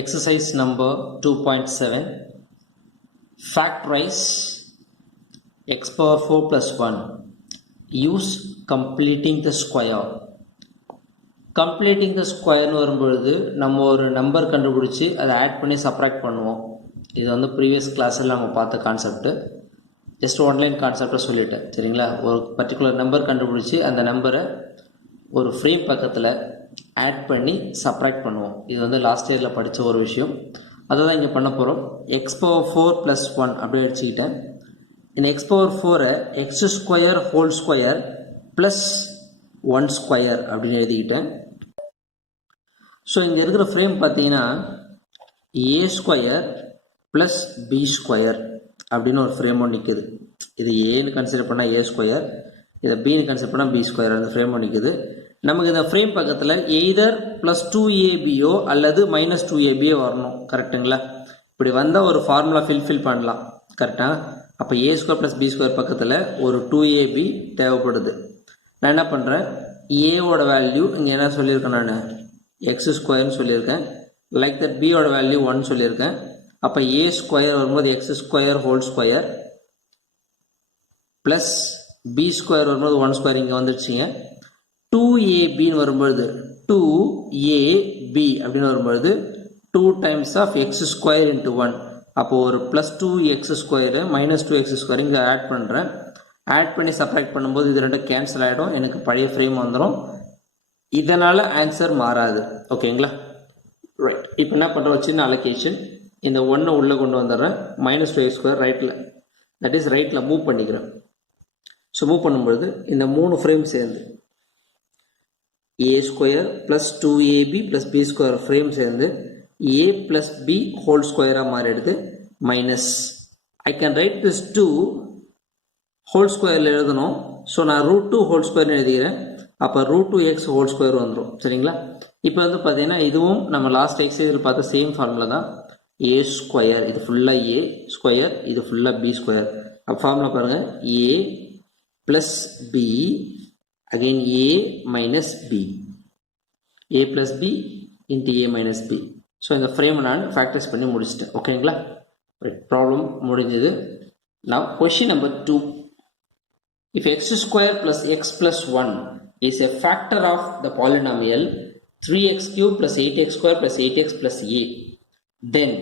Exercise number 2.7. Factorize x power 4 plus 1. Use completing the square. Completing the square வரும்பொழுது நம்ம ஒரு number கண்டுபிடிச்சி அதை ஆட் பண்ணி சப்ராக்ட் பண்ணுவோம். இது வந்து ப்ரீவியஸ் கிளாஸில் நம்ம பார்த்த கான்செப்ட். ஜஸ்ட் ஆன்லைன் கான்செப்டை சொல்லிட்டேன், சரிங்களா? ஒரு பர்டிகுலர் நம்பர் கண்டுபிடிச்சி அந்த நம்பரை ஒரு ஃப்ரேம் பக்கத்தில் ஆட் பண்ணி சப்ராக்ட் பண்ணுவோம். இது வந்து லாஸ்ட் இயரில் படித்த ஒரு விஷயம். அதை தான் இங்கே பண்ண போகிறோம். எக்ஸ் பவர் 4 + 1 அப்படியே அடிச்சுக்கிட்டேன். இந்த X power 4 X square whole square plus 1 square அப்படின்னு எழுதிக்கிட்டேன். ஸோ இங்கே இருக்கிற ஃப்ரேம் பார்த்தீங்கன்னா ஏ ஸ்கொயர் ப்ளஸ் பி ஸ்கொயர் அப்படின்னு ஒரு ஃப்ரேமும் நிற்குது. இது ஏன்னு கன்சிடர் பண்ணால் ஏ ஸ்கொயர், இதை பின்னு கன்சிடர் பண்ணால் பி ஸ்கொயர், அந்த ஃப்ரேமும் நிற்குது. நமக்கு இந்த ஃப்ரேம் பக்கத்தில் எய்தர் +2ab அல்லது -2ab வரணும், கரெக்டுங்களா? இப்படி வந்தால் ஒரு ஃபார்முலா ஃபில் பண்ணலாம், கரெக்டாக? அப்போ a² + b² பக்கத்தில் ஒரு 2ab தேவைப்படுது. நான் என்ன பண்ணுறேன், ஏவோட வேல்யூ இங்கே என்ன சொல்லியிருக்கேன், நான் x² சொல்லியிருக்கேன். லைக் தட் பியோட வேல்யூ 1 சொல்லியிருக்கேன். அப்போ a² வரும்போது x² whole square plus b² வரும்போது 1² இங்கே வந்துடுச்சிங்க. 2ab வரும்பொழுது 2ab அப்படின்னு வரும்பொழுது 2 டைம்ஸ் ஆஃப் x² × 1. அப்போ ஒரு +2x² -2x² இங்கே ஆட் பண்ணுறேன். ஆட் பண்ணி சப்ராக்ட் பண்ணும்போது இது ரெண்டும் கேன்சல் ஆகிடும், எனக்கு பழைய ஃப்ரேம் வந்துடும். இதனால் ஆன்சர் மாறாது, ஓகேங்களா? ரைட். இப்போ என்ன பண்ணுறோம், சின்ன அலோகேஷன். இந்த 1 உள்ளே கொண்டு வந்துடுறேன். -2x² ரைட்டில், தட் இஸ் ரைட்டில் மூவ் பண்ணிக்கிறேன். ஸோ மூவ் பண்ணும்பொழுது இந்த 3 ஃப்ரேம் சேர்ந்து a² + 2ab + b² ஃப்ரேம் சேர்ந்து a + b ஹோல் ஸ்கொயராக மாறிடுது. Minus I can write this 2 whole ஸ்கொயரில் எழுதணும். ஸோ நான் √2 ஹோல் ஸ்கொயர்னு எழுதிக்கிறேன். அப்போ √2x ஹோல் ஸ்கொயர் வந்துடும், சரிங்களா? இப்போ வந்து பார்த்தீங்கன்னா இதுவும் நம்ம லாஸ்ட் எக்ஸசைஸில் பார்த்த சேம் ஃபார்முலா தான். a², இது ஃபுல்லாக a ஸ்கொயர், இது ஃபுல்லாக b². அப்போ ஃபார்முலா பாருங்கள், a + b again a minus b, a plus b into a minus b. So இந்த ஃப்ரேம் நான் ஃபேக்டரைஸ் பண்ணி முடிச்சிட்டேன், ஓகேங்களா? ப்ராப்ளம் முடிஞ்சது. நான் question number 2. If x² + x + 1 is a factor of the polynomial 3x³ + 8x² + 8x + a, then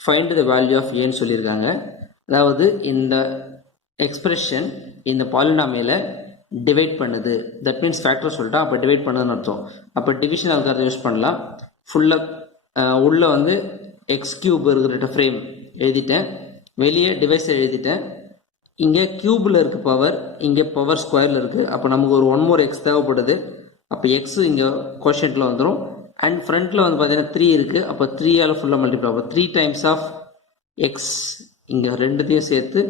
find the value of a ன்னு சொல்லியிருக்காங்க. அதாவது இந்த எக்ஸ்பிரஷன் இந்த பாலினாமியலை டிவைட் பண்ணுது. தட் மீன்ஸ் ஃபேக்டர் சொல்லிட்டா, அப்போ டிவைட் பண்ணுதுன்னு அர்த்தம். அப்போ டிவிஷன் அல்காரிதம் யூஸ் பண்ணலாம். ஃபுல்லாக உள்ளே வந்து x³ இருக்கிற ஃப்ரேம் எழுதிட்டேன், வெளியே டிவைஸை எழுதிட்டேன். இங்கே க்யூபில் இருக்குது பவர், இங்கே பவர் ஸ்கொயரில் இருக்குது. அப்போ நமக்கு ஒரு 1 more x தேவைப்படுது. அப்போ x இங்கே கோஷன்ட்டில் வந்துடும். அண்ட் ஃப்ரண்ட்டில் வந்து பார்த்தீங்கன்னா 3 இருக்குது. அப்போ 3ஆல் ஃபுல்லாக மல்டிப்ளை ஆகும். 3 டைம்ஸ் ஆஃப் x, இங்கே ரெண்டுத்தையும் சேர்த்து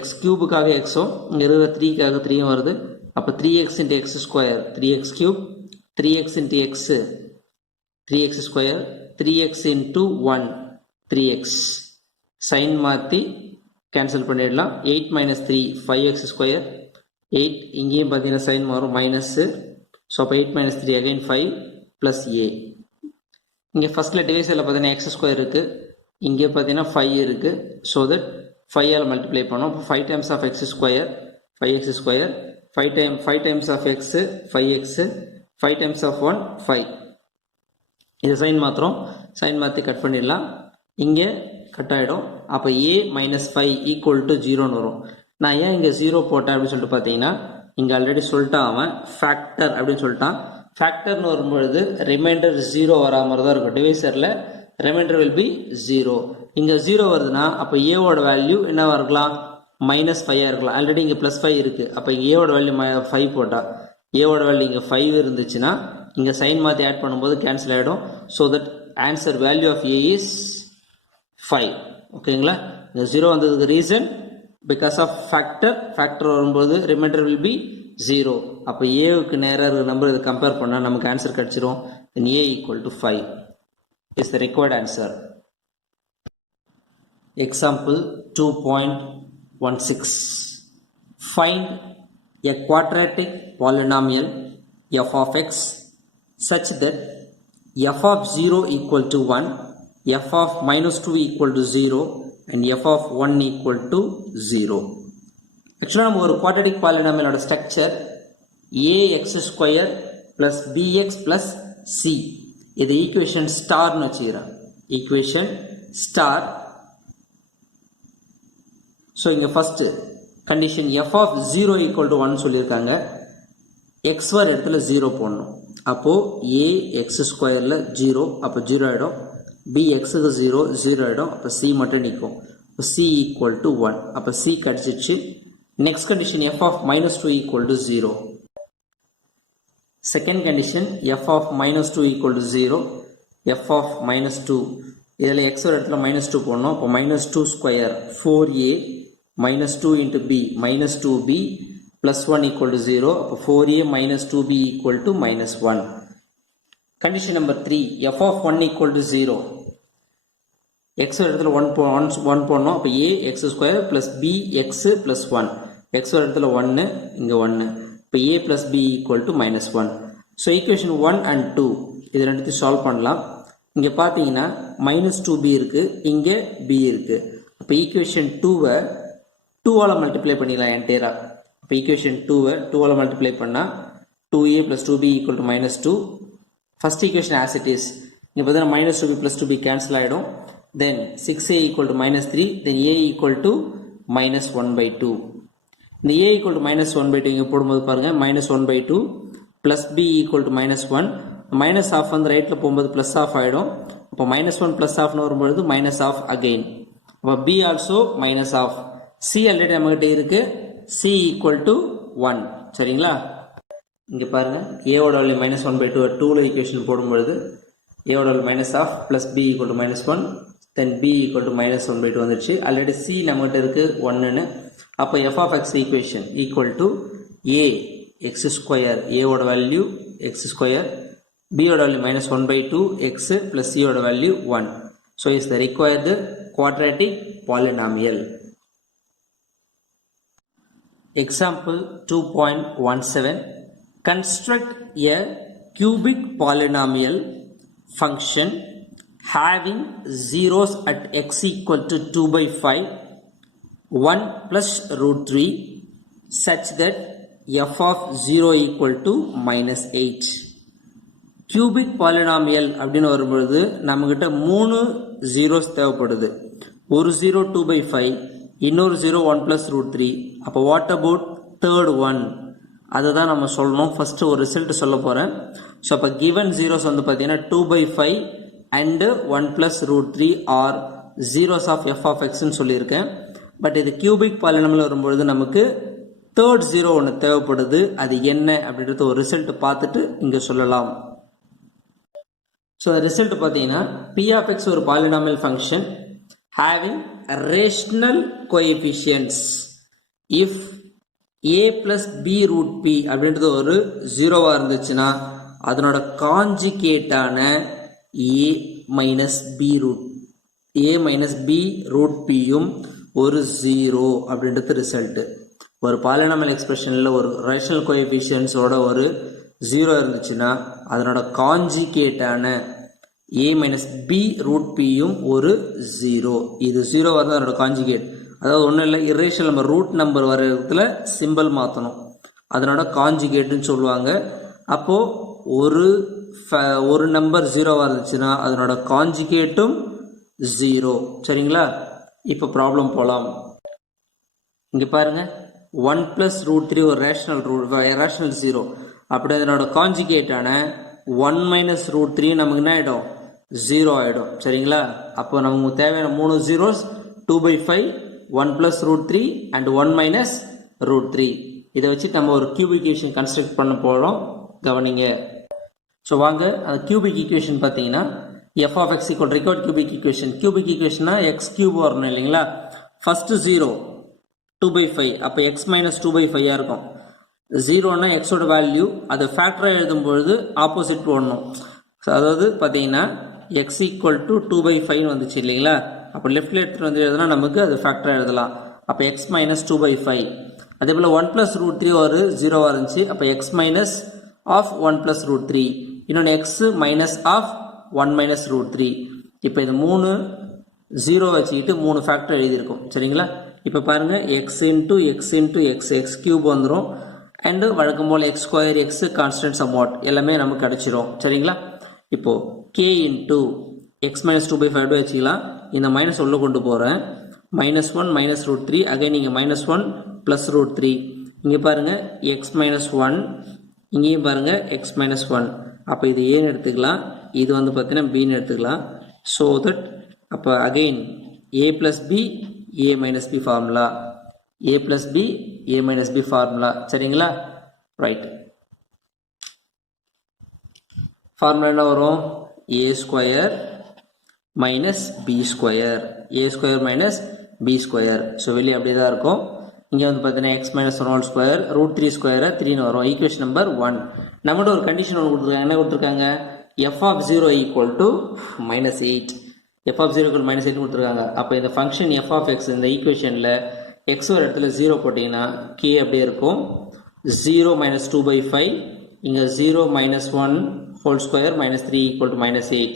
x³ எக்ஸும் இங்கே இருக்கிற 3க்காக 3யும் வருது. அப்போ 3x × x², 3x³ 3x × x 3x², 3x × 1 3x. Sign மாற்றி கேன்சல் பண்ணிடலாம். 8 - 3 5x². 8 இங்கேயும் பார்த்தீங்கன்னா சைன் மாறும், மைனஸ்ஸு. ஸோ அப்போ 8 - 3 அகைன் 5 + a. இங்கே ஃபஸ்ட்டில் டிவைஸில் பார்த்தீங்கன்னா x² இருக்குது, இங்கே பார்த்தீங்கன்னா 5 இருக்குது. ஸோ தட் 5ஆல் மல்டிப்ளை பண்ணோம். இப்போ 5 times of x² 5x², 5 times of x 5x, 5 times of 1 5. இது சைன் மாத்திரம், சைன் மாற்றி கட் பண்ணிடலாம். இங்கே கட் ஆகிடும். அப்போ a - 5 = 0ன்னு வரும். நான் ஏன் இங்கே 0 போட்டேன் அப்படின்னு சொல்லிட்டு பார்த்தீங்கன்னா, இங்கே ஆல்ரெடி சொல்லிட்டான் அவன் ஃபேக்டர் அப்படின்னு சொல்லிட்டான். ஃபேக்டர்னு வரும்பொழுது ரிமைண்டர் 0 வரா மாதிரி தான் இருக்கும். டிவைசரில் ரிமைண்டர் வில் பி 0. இங்கே 0 வருதுன்னா அப்போ ஏவோட வேல்யூ என்னவாக இருக்கலாம், -5 இருக்கலாம். ஆல்ரெடி இங்கே +5 இருக்குது. அப்போ ஏவோட வேல்யூ 5 போட்டால், ஏவோட வேல்யூ இங்கே 5 இருந்துச்சுன்னா இங்கே சைன் மாற்றி ஆட் பண்ணும்போது கேன்சல் ஆகிடும். So that answer value of A is 5, ஓகேங்களா? இங்கே 0 வந்ததுக்கு reason because of factor. Factor வரும்போது ரிமைண்டர் வில் பி 0. அப்போ ஏவுக்கு நேராக இருக்கிற நம்பர் இதை கம்பேர் பண்ணால் நமக்கு ஆன்சர் கிடச்சிரும். தென் a = 5 is the required answer. Example 2.16. Find a quadratic polynomial f of x such that f of 0 equal to 1, f of minus 2 equal to 0 and f of 1 equal to 0. Actually நம்ம ஒரு quadratic polynomial ஓட structure ax square plus bx plus c இது equation star னு வச்சுக்கிறேன். equation star. So இங்க first condition f of 0 equal to 1 சொல்லியிருக்காங்க. x வர இடத்துல 0 போடணும். அப்போ ax ஸ்கொயர்ல 0 அப்போ 0 ஆயிடும். bxக்கு 0 0 ஆயிடும். அப்போ c மட்டும் நிற்கும். c equal to 1 அப்போ c கிடைச்சிச்சு. Next condition f of minus 2 equal to 0. Second condition f of minus 2 equal to 0. f of minus 2 இதில் x ஒரு இடத்துல minus 2 போடணும். அப்போ minus 2 square 4a minus 2 into b minus 2b plus 1 equal to 0. அப்போ 4a minus 2b equal to minus 1. Condition number 3 f of 1 equal to 0. x ஒரு இடத்துல 1 போடணும். அப்போ a x square plus b x plus 1. x ஒரு இடத்துல 1 இங்கே 1. இப்போ a plus b equal to minus 1. So equation 1 and 2 இது ரெண்டுத்தையும் சால்வ் பண்ணலாம். இங்கே பார்த்தீங்கன்னா minus 2b இருக்கு, இங்கே b இருக்கு. அப்போ equation 2வை 2ஆல் மல்டிப்ளை பண்ணிக்கலாம் என்டையரா. அப்போ equation 2வை 2ஆல் மல்டிப்ளை பண்ணால் 2a plus 2b equal to minus 2. First equation as it is. இங்கே பார்த்தீங்கன்னா minus 2b plus 2b cancel ஆகிடும். Then 6a equal to minus 3. Then a equal to minus 1 by 2. இந்த a equal to minus 1 by 2 இங்கே போடும்போது பாருங்கள் minus 1 by 2 plus b equal to minus 1. minus half வந்து ரைட்டில் போகும்போது plus half ஆகிடும். அப்போ minus 1 plus halfனு வரும்பொழுது minus half again. அப்போ b also minus half. c already நம்மகிட்ட இருக்கு. c equal to 1. சரிங்களா? இங்கே பாருங்கள் a ஓட வேல்யூ minus 1 by 2 2ல ஈக்குவேஷன் போடும்பொழுது a ஓட value minus half plus b equal to minus 1. then b equal to minus 1 by 2 வந்துருச்சு. ஆல்ரெடி c நம்மகிட்ட இருக்கு 1ன்னு. அப்போ f of x equation equal to a x square a ஓட value x square b ஓட value minus 1 by 2 x plus c ஓட value 1. So is the required quadratic polynomial. Example 2.17. Construct a cubic polynomial function having zeros at x equal to 2 by 5, 1 plus root 3 such that f of 0 equal to minus 8. Cubic polynomial அப்படின்னு வரும்பொழுது நம்மகிட்ட 3 zeros தேவைப்படுது. ஒரு 0 2 by 5, இன்னொரு 0 1 plus root 3. அப்போ what about third one? அதுதான் நம்ம சொல்லணும். ஃபர்ஸ்ட் ஒரு ரிசல்ட் சொல்ல போகிறேன். ஸோ அப்போ கிவன் ஜீரோஸ் வந்து பார்த்தீங்கன்னா 2 by 5 and 1 plus root 3 are zeros of f of xன்னு சொல்லியிருக்கேன். பட் இது கியூபிக் பாலினாமியல் வரும்பொழுது நமக்கு தேர்ட் ஜீரோ ஒன்று தேவைப்படுது. அது என்ன அப்படின்றது ஒரு ரிசல்ட் பார்த்துட்டு இங்கே சொல்லலாம். ஸோ ரிசல்ட் பார்த்தீங்கன்னா p of x ஒரு polynomial function having rational coefficients if a plus b root p அப்படின்றது ஒரு ஜீரோவாக இருந்துச்சுன்னா அதனோட காஞ்சிகேட்டான a minus b root pயும் ஒரு ஜீரோ அப்படின்றது ரிசல்ட். ஒரு பாலினாமியல் எக்ஸ்பிரஷனில் ஒரு ரேஷனல் கோஎஃபிஷியன்ஸோட ஒரு ஜீரோ இருந்துச்சுன்னா அதனோட காஞ்சிகேட்டான a minus b root pயும் ஒரு ஜீரோ. இது ஜீரோ வரது அதனோட காஞ்சிகேட். அதாவது ஒன்றும் இல்லை, இரேஷனல் நம்பர் ரூட் நம்பர் வர இடத்துல சிம்பிள் மாற்றணும். அதனோட காஞ்சிகேட்டுன்னு சொல்லுவாங்க. அப்போது ஒரு நம்பர் ஜீரோவாக இருந்துச்சுன்னா அதனோட காஞ்சிகேட்டும் ஜீரோ. சரிங்களா? இப்போ ப்ராப்ளம் போகலாம். இங்கே பாருங்க 1 plus root 3 ஒரு ரேஷனல் ஜீரோ. அப்படி அதனோட காஞ்சிகேட்டான 1 minus root 3 நமக்கு என்ன ஆகிடும்? ஜீரோ ஆகிடும். சரிங்களா? அப்போ நமக்கு தேவையான 3 zeros 2 by 5, 1 plus root 3 and 1 minus root 3. இதை வச்சு நம்ம ஒரு கியூபிக் ஈக்குவேஷன் கன்ஸ்ட்ரக்ட் பண்ண போகிறோம். கவனிங்க. ஸோ வாங்க அந்த கியூபிக் ஈக்குவேஷன் பார்த்தீங்கன்னா f of x equal required cubic equation. Cubic ஈக்குவேஷன்னா x கியூப் வரணும் இல்லைங்களா? ஃபர்ஸ்ட் ஜீரோ 2 by 5 அப்போ x minus 2 by 5 இருக்கும். ஜீரோனா எக்ஸோட வேல்யூ அதை ஃபேக்டராக எழுதும்பொழுது ஆப்போசிட் போடணும். அதாவது பார்த்தீங்கன்னா x equal to 2 by 5 வந்துச்சு இல்லைங்களா? அப்போ லெஃப்டில் எடுத்துகிட்டு வந்து எழுதுனா நமக்கு அது ஃபேக்டராக எழுதலாம். அப்போ x minus 2 by 5. அதே போல் 1 plus root 3 ஒரு ஜீரோவாக இருந்துச்சு. அப்போ x minus of 1 plus root 3. இன்னொன்று x minus of 1 minus root 3. இப்போ இது 3 0 வச்சுக்கிட்டு 3 ஃபேக்டர் எழுதியிருக்கும் சரிங்களா. இப்போ பாருங்கள் X into X into X X cube வந்துடும். அண்டு வழக்கம் போல் X square X constant somewhat எல்லாமே நமக்கு கிடச்சிரும் சரிங்களா. இப்போது கே இன்ட்டு எக்ஸ் மைனஸ் 2/5 வச்சுக்கலாம். இந்த மைனஸ் உள்ள கொண்டு போகிறேன். -1 மைனஸ் ரூட் 3 அகைன் இங்கே -1 ப்ளஸ் ரூட் 3. இங்கே பாருங்கள் எக்ஸ் மைனஸ் 1, இங்கேயும் பாருங்கள் எக்ஸ் மைனஸ் 1. அப்போ இது ஏன்னு எடுத்துக்கலாம், இது வந்து பார்த்தீங்கன்னா பின்னு எடுத்துக்கலாம். ஸோ தட் அப்போ again A plus B A minus B formula, A plus B A minus B formula சரிங்களா. ரைட், ஃபார்முலா என்ன வரும், A square minus B square, A square minus B square. So வெளியே அப்படியே தான் இருக்கும். இங்கே வந்து பார்த்தீங்கன்னா X minus 1 whole square root 3 ஸ்கொயரை 3ன்னு வரும். Equation number 1. நம்மகிட்ட ஒரு கண்டிஷன் ஒன்று கொடுத்துருக்காங்க. என்ன கொடுத்துருக்காங்க, F of 0 equal to -8, F of 0 equal -8 கொடுத்துருக்காங்க. அப்போ இந்த ஃபங்க்ஷன் எஃப் ஆஃப் எக்ஸ் இந்த ஈக்குவேஷனில் எக்ஸ் ஒரு இடத்துல 0 போட்டிங்கன்னா கே அப்படியே இருக்கும். 0 மைனஸ் 2/5, இங்கே 0 minus 1 whole square minus 3 equal to -8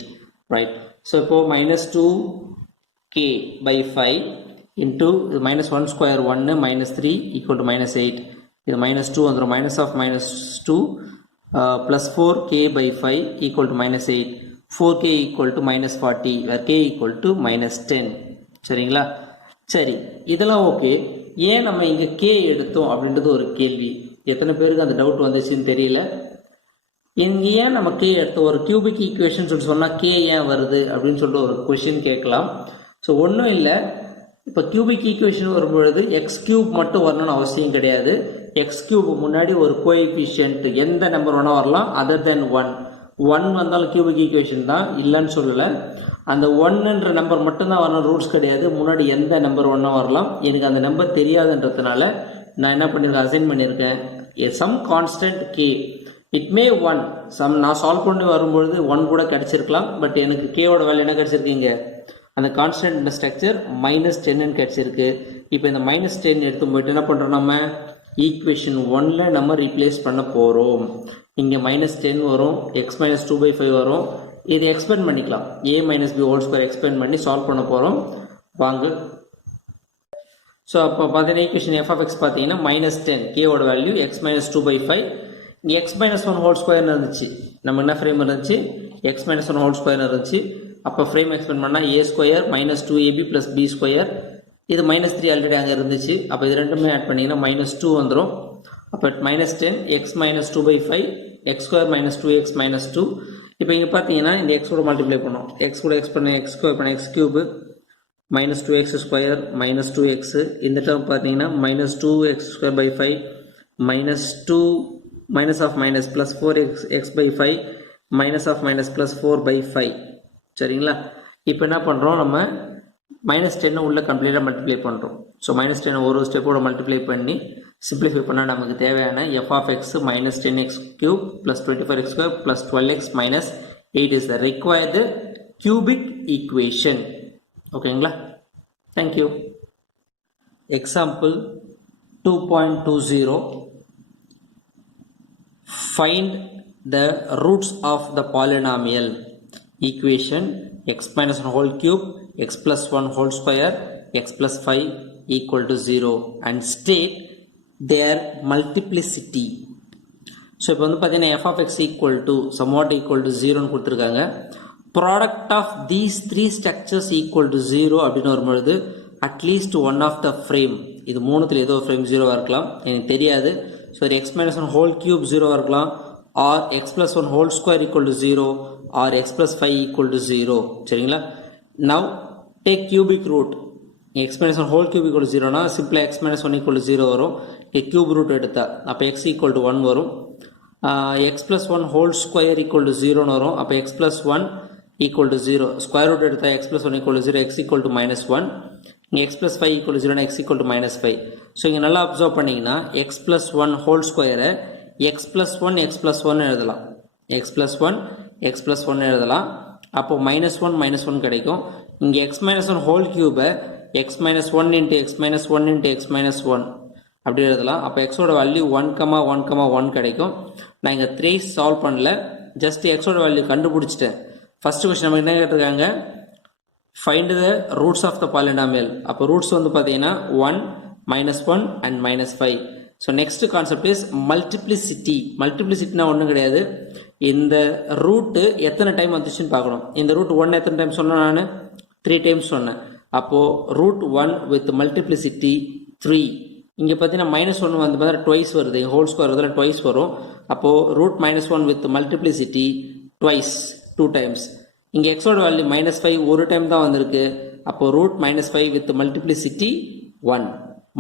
right. So இப்போது -2k/5 into -1 square 1 -3 equal to -8. இது -2 வந்துடும். Minus of -2 plus 4k/5 equal to -8. 4k equal to -40 where k equal to -10 சரிங்களா. சரி, இதெல்லாம் ஓகே. ஏன் நம்ம இங்கே k எடுத்தோம் அப்படின்றது ஒரு கேள்வி. எத்தனை பேருக்கு அந்த டவுட் வந்துச்சுன்னு தெரியல. இங்கே ஏன் நம்ம k எடுத்தோம், ஒரு கியூபிக் ஈக்குவேஷன் சொல்லிட்டு சொன்னால் k ஏன் வருது அப்படின்னு சொல்லிட்டு ஒரு கொஷின் கேட்கலாம். ஸோ ஒன்றும் இல்லை, இப்போ கியூபிக் ஈக்குவேஷன் வரும்பொழுது எக்ஸ் கியூப் மட்டும் வரணும்னு அவசியம் கிடையாது. எக்ஸ் கியூப் முன்னாடி ஒரு கோஎஃபிஷியன்ட் எந்த நம்பர் வேணால் வரலாம் அதர் தென் 1 வந்தாலும் கியூபிக் ஈக்குவேஷன் தான், இல்லைன்னு சொல்லலை. அந்த 1ன்ற நம்பர் மட்டும்தான் வரணும், ரூட்ஸ் கிடையாது. முன்னாடி எந்த நம்பர் ஒன்றா வரலாம். எனக்கு அந்த நம்பர் தெரியாதுன்றதுனால நான் என்ன பண்ணியிருக்கேன், அசைன் பண்ணியிருக்கேன் some constant K. It may 1 some நான் சால்வ் பண்ணி வரும்பொழுது 1 கூட கிடச்சிருக்கலாம். பட் எனக்கு கேவோட வேல்யூ என்ன கிடச்சிருக்கீங்க, அந்த கான்ஸ்டன்ட் ஸ்ட்ரக்சர் -10ன்னு கிடச்சிருக்கு. இப்போ இந்த -10 எடுத்து போயிட்டு என்ன பண்ணுறோம், நம்ம ஈக்குவேஷன் 1ல் நம்ம ரீப்ளேஸ் பண்ண போகிறோம். இங்கே -10 வரும், எக்ஸ் மைனஸ் 2/5 வரும். இதை எக்ஸ்பெண்ட் பண்ணிக்கலாம், A minus B whole square expand பண்ணி சால்வ் பண்ண போகிறோம் வாங்க. ஸோ அப்போ பார்த்தீங்கன்னா ஈக்குவேஷன் எஃப் ஆஃப் எக்ஸ் பார்த்தீங்கன்னா -10 கேவோட வேல்யூ எக்ஸ் மைனஸ் 2/5. இங்கே எக்ஸ் மைனஸ் 1 ஹோல் ஸ்கொயர்னு இருந்துச்சு, நம்ம என்ன ஃப்ரேம் இருந்துச்சு, எக்ஸ் மைனஸ் 1 ஹோல் ஸ்கொயர் இருந்துச்சு. அப்போ ஃப்ரேம் எக்ஸ்பெண்ட் பண்ணால் A square minus 2ab plus B square. இது -3 ஆல்ரெடி அங்கே இருந்துச்சு. அப்போ இது ரெண்டுமே ஆட் பண்ணிங்கன்னா -2 வந்துடும். அப்போ -10 X minus 2/5 X square minus 2x minus 2. இப்போ இங்கே பார்த்தீங்கன்னா இந்த எக்ஸ் கூட மல்டிப்ளை பண்ணோம், எக்ஸ் கூட எக்ஸ் பண்ண எக்ஸ் ஸ்கொயர் பண்ண X cube -2x square minus 2x. இந்த டேர்ம் பார்த்தீங்கன்னா -2x square by 5 -2 minus of minus plus 4x by 5 minus of minus plus 4 by 5. சரிங்களா. இப்போ என்ன பண்ணுறோம், நம்ம -10 உள்ள கம்ப்ளீட்டாக மல்டிப்ளை பண்ணுறோம். ஸோ -10 ஒரு ஸ்டெப்போட மல்டிப்ளை பண்ணி சிம்பிளிஃபை பண்ணால் நமக்கு தேவையான f of x -10x cube plus 24x square plus 12x minus 8 is the required cubic equation. ஓகேங்களா. Thank you. Example 2.20. Find the roots of the polynomial equation x minus 1 whole cube x plus 1 whole square x plus 5 equal to 0 and state their multiplicity. So இப்போ வந்து பார்த்தீங்கன்னா f of x equal to somewhat equal to 0ன்னு கொடுத்துருக்காங்க. Product of these 3 structures equal to 0 அப்படின்னு வரும்பொழுது at least one of the frame, இது மூணுத்தில் ஏதோ ஃப்ரேம் 0வாக இருக்கலாம், எனக்கு தெரியாது. So x minus 1 whole cube 0வாக இருக்கலாம், or x plus 1 whole square equal to 0 or x plus 5 equal to 0. சரிங்களா. Now take cubic root. x minus 1 whole cube equal to 0னா சிம்பிளாக x minus 1 equal to 0 வரும். Cube root எடுத்தா அப்போ x equal to 1 வரும். x plus 1 whole square equal to 0ன்னு வரும். அப்போ x plus 1 equal to 0. Square root எடுத்தா x plus 1 equal to 0, x equal to -1. இங்கே x plus 5 equal to 0, x equal to -5. So இங்கே நல்லா observe பண்ணிங்கன்னா x plus 1 whole ஸ்கொயரை x plus 1 x plus 1 எழுதலாம், x plus 1 x plus 1 எழுதலாம். அப்போ -1 -1 கிடைக்கும். இங்கே x minus 1 ஹோல் கியூபை x minus 1 into x minus 1 into x minus 1 அப்படி எழுதலாம். அப்போ எக்ஸோட வேல்யூ 1, 1, 1 கிடைக்கும். நான் இங்கே 3 சால்வ் பண்ணல, ஜஸ்ட் எக்ஸோட வேல்யூ கண்டுபிடிச்சிட்டேன். ஃபர்ஸ்ட் கொஸ்டின் நம்ம என்ன கேட்டிருக்காங்க, find the roots of the polynomial. அப்போ ரூட்ஸ் வந்து பார்த்தீங்கன்னா 1 -1 and -5. So next concept is multiplicity. மல்டிப்ளிசிட்டினா ஒன்றும் கிடையாது, இந்த ரூட்டு எத்தனை டைம் வந்துச்சுன்னு பார்க்கணும். இந்த ரூட் 1 எத்தனை டைம் சொன்னேன், நான் 3 டைம்ஸ் சொன்னேன். அப்போது ரூட் 1 வித் மல்டிப்ளிசிட்டி 3. இங்கே பார்த்தீங்கன்னா -1 வந்து பார்த்தீங்கன்னா ட்வைஸ் வருது, ஹோல் ஸ்கொயர் வருதுல ட்வைஸ் வரும். அப்போது root -1 with multiplicity twice 2 times. இங்கே எக்ஸோட வேல்யூ -5 ஒரு டைம் தான் வந்திருக்கு. அப்போது ரூட் -5 வித் மல்டிப்ளிசிட்டி 1.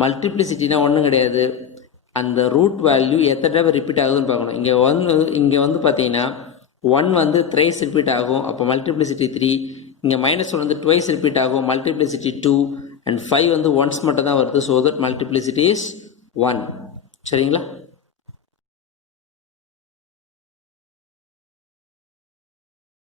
மல்டிப்ளிசிட்டினா ஒன்றும் கிடையாது, அந்த ரூட் வேல்யூ எத்தனை டைம் ரிப்பீட் ஆகுதுன்னு பார்க்கணும். இங்கே வந்து பார்த்தீங்கன்னா 1 வந்து த்ரைஸ் ரிப்பீட் ஆகும், அப்போ மல்டிப்ளிசிட்டி 3. இங்கே -1 வந்து ட்வைஸ் ரிப்பீட் ஆகும், மல்டிப்ளிசிட்டி 2. அண்ட் 5 வந்து ஒன்ஸ் மட்டும் தான் வருது, ஸோ தட் மல்டிப்ளிசிட்டி இஸ் 1. சரிங்களா?